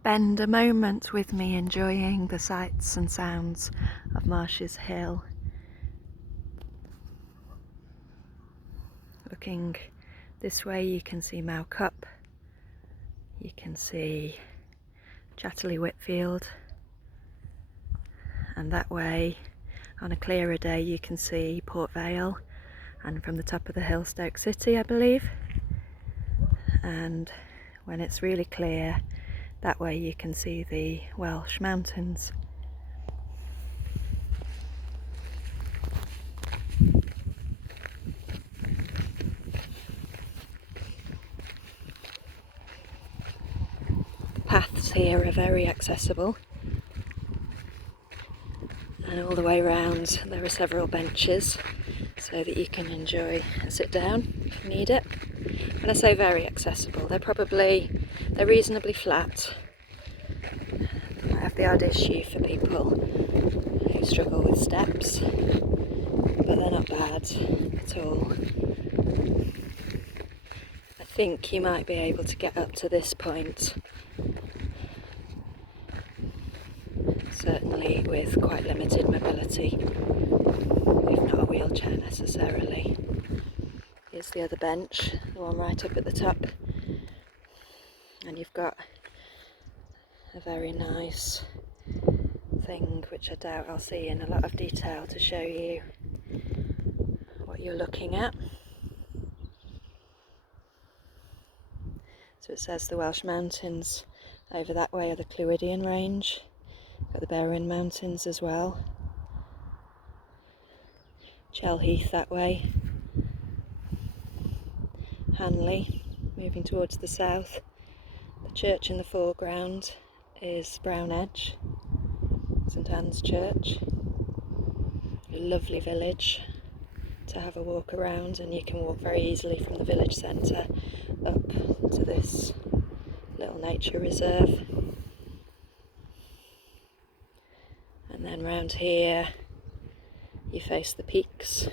Spend a moment with me enjoying the sights and sounds of Marshes Hill. Looking this way you can see Mow Cup, you can see Chatterley Whitfield, and that way on a clearer day you can see Port Vale, and from the top of the hill Stoke City I believe, and when it's really clear that way you can see the Welsh mountains. The paths here are very accessible, and all the way round there are several benches so that you can enjoy and sit down if you need it. When I say very accessible, they're reasonably flat. They might have the odd issue for people who struggle with steps, but they're not bad at all. I think you might be able to get up to this point, certainly with quite limited mobility, if not a wheelchair necessarily. Here's the other bench, the one right up at the top, and you've got a very nice thing which I doubt I'll see in a lot of detail to show you what you're looking at. So it says the Welsh mountains over that way are the Clwydian range. Got the Berwyn Mountains as well. Chell Heath that way. Hanley moving towards the south. The church in the foreground is Brown Edge, St Anne's Church. A lovely village to have a walk around, and you can walk very easily from the village centre up to this little nature reserve. And then round here you face the peaks.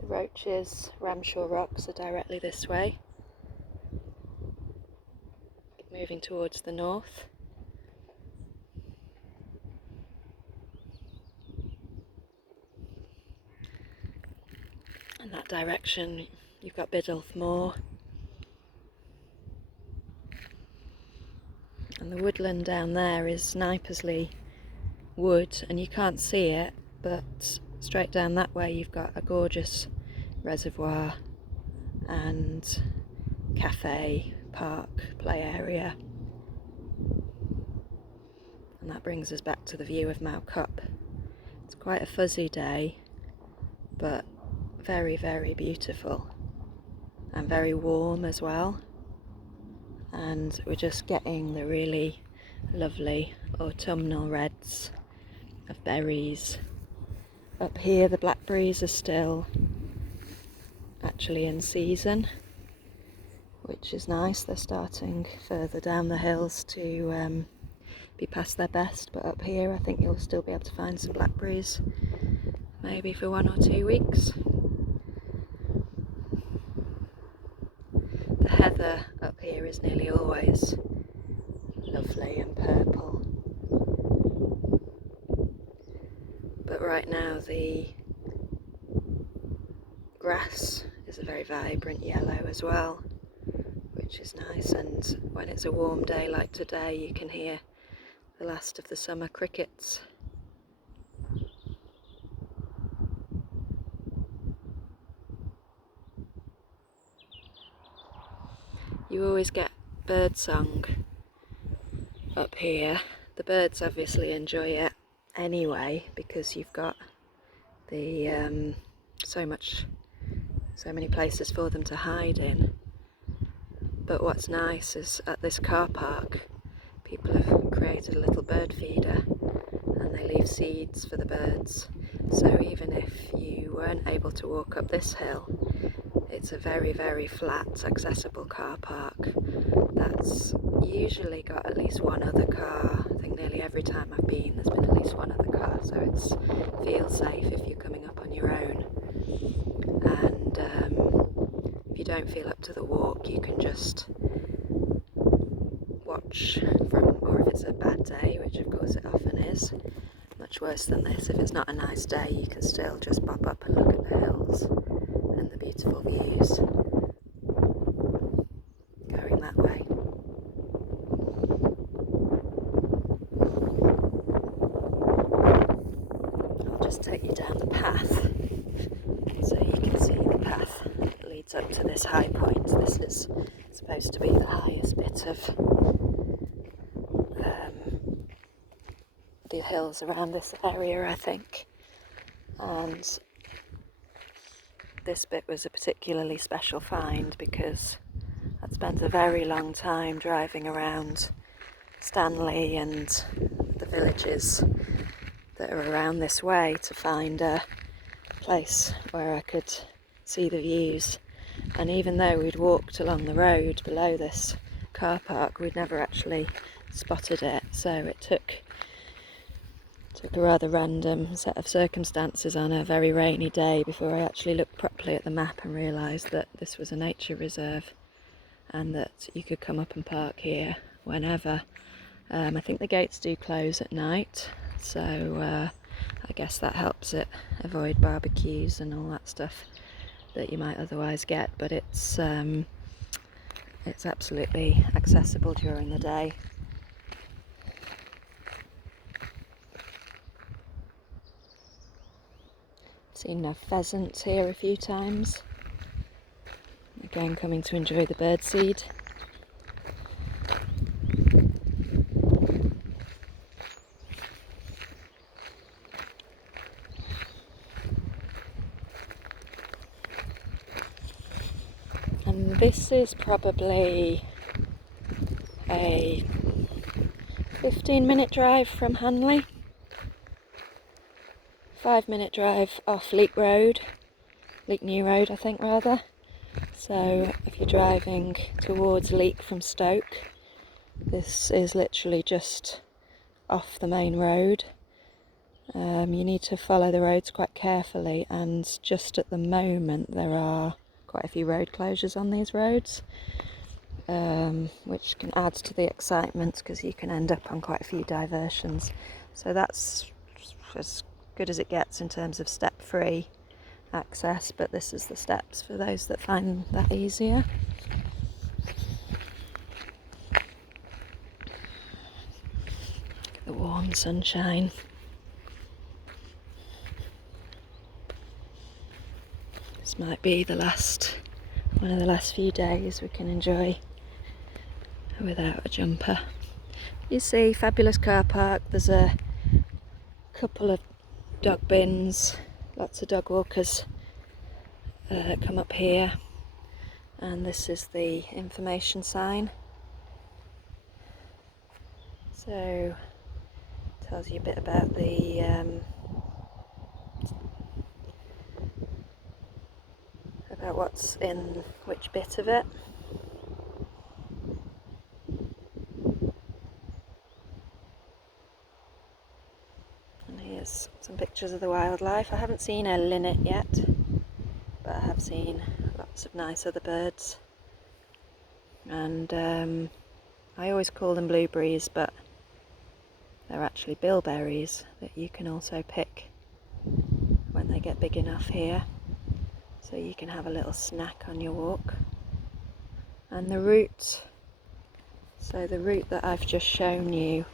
The Roaches, Ramshaw Rocks are directly this way, moving towards the north. In that direction you've got Biddulph Moor, and the woodland down there is Snipersley Wood, and you can't see it, but straight down that way you've got a gorgeous reservoir and cafe, park, play area, and that brings us back to the view of Mow Cup. It's quite a fuzzy day, but very, very beautiful and very warm as well, and we're just getting the really lovely autumnal reds of berries. Up here the blackberries are still actually in season, which is nice. They're starting further down the hills to be past their best, but up here I think you'll still be able to find some blackberries, maybe for 1 or 2 weeks. The heather up here is nearly always lovely and purple, but right now the grass is a very vibrant yellow as well, which is nice, and when it's a warm day like today you can hear the last of the summer crickets. You always get bird song up here. The birds obviously enjoy it anyway because you've got the so many places for them to hide in. But what's nice is at this car park people have created a little bird feeder, and they leave seeds for the birds. So even if you weren't able to walk up this hill, it's a very, very flat, accessible car park that's usually got at least one other car. I think nearly every time I've been there's been at least one other car, so it feels safe if you're coming up on your own. don't feel up to the walk, you can just watch from, or if it's a bad day, which of course it often is, much worse than this, if it's not a nice day, you can still just pop up and look at the hills and the beautiful views going that way. I'll just take you down the path so you can see the path that leads up to this high point. This is supposed to be the highest bit of the hills around this area, I think, and this bit was a particularly special find because I'd spent a very long time driving around Stanley and the villages that are around this way to find a place where I could see the views, and even though we'd walked along the road below this car park, we'd never actually spotted it, so it took a rather random set of circumstances on a very rainy day before I actually looked properly at the map and realised that this was a nature reserve and that you could come up and park here whenever. I think the gates do close at night, so I guess that helps it avoid barbecues and all that stuff that you might otherwise get, but it's absolutely accessible during the day. Seen a pheasant here a few times. Again, coming to enjoy the birdseed. And this is probably a 15-minute drive from Hanley. 5-minute drive off Leek New Road I think rather. So if you're driving towards Leek from Stoke, this is literally just off the main road. You need to follow the roads quite carefully, and just at the moment there are quite a few road closures on these roads, which can add to the excitement because you can end up on quite a few diversions. So that's as good as it gets in terms of step-free access, but this is the steps for those that find that easier. The warm sunshine. This might be one of the last few days we can enjoy without a jumper. You see, fabulous car park. There's a couple of dog bins, lots of dog walkers come up here, and this is the information sign. So tells you a bit about about what's in which bit of it. And here's some pictures of the wildlife. I haven't seen a linnet yet, but I have seen lots of nice other birds. And I always call them blueberries, but they're actually bilberries that you can also pick when they get big enough here, so you can have a little snack on your walk. And the route, so the route that I've just shown you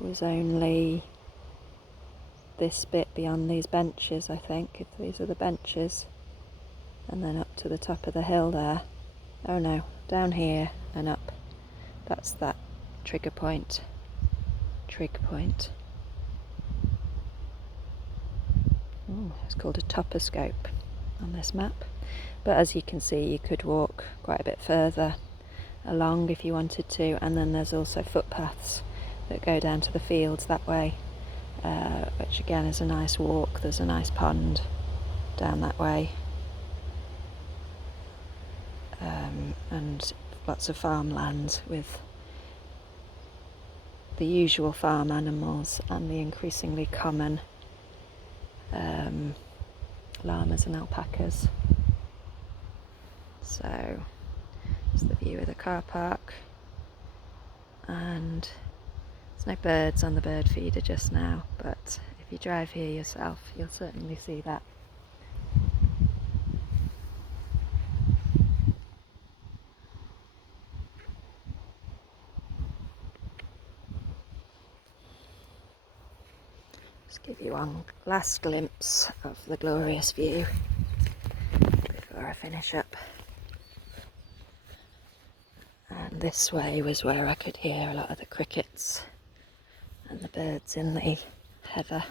was only this bit beyond these benches, I think, if these are the benches, and then up to the top of the hill there. Oh no, down here and up. That's that trig point. Oh, it's called a toposcope on this map. But as you can see, you could walk quite a bit further along if you wanted to, and then there's also footpaths that go down to the fields that way, which again is a nice walk. There's a nice pond down that way, and lots of farmland with the usual farm animals and the increasingly common llamas and alpacas. So it's the view of the car park, and there's no birds on the bird feeder just now, but if you drive here yourself you'll certainly see that. Just give you one last glimpse of the glorious view before I finish up. And this way was where I could hear a lot of the crickets and the birds in the heather.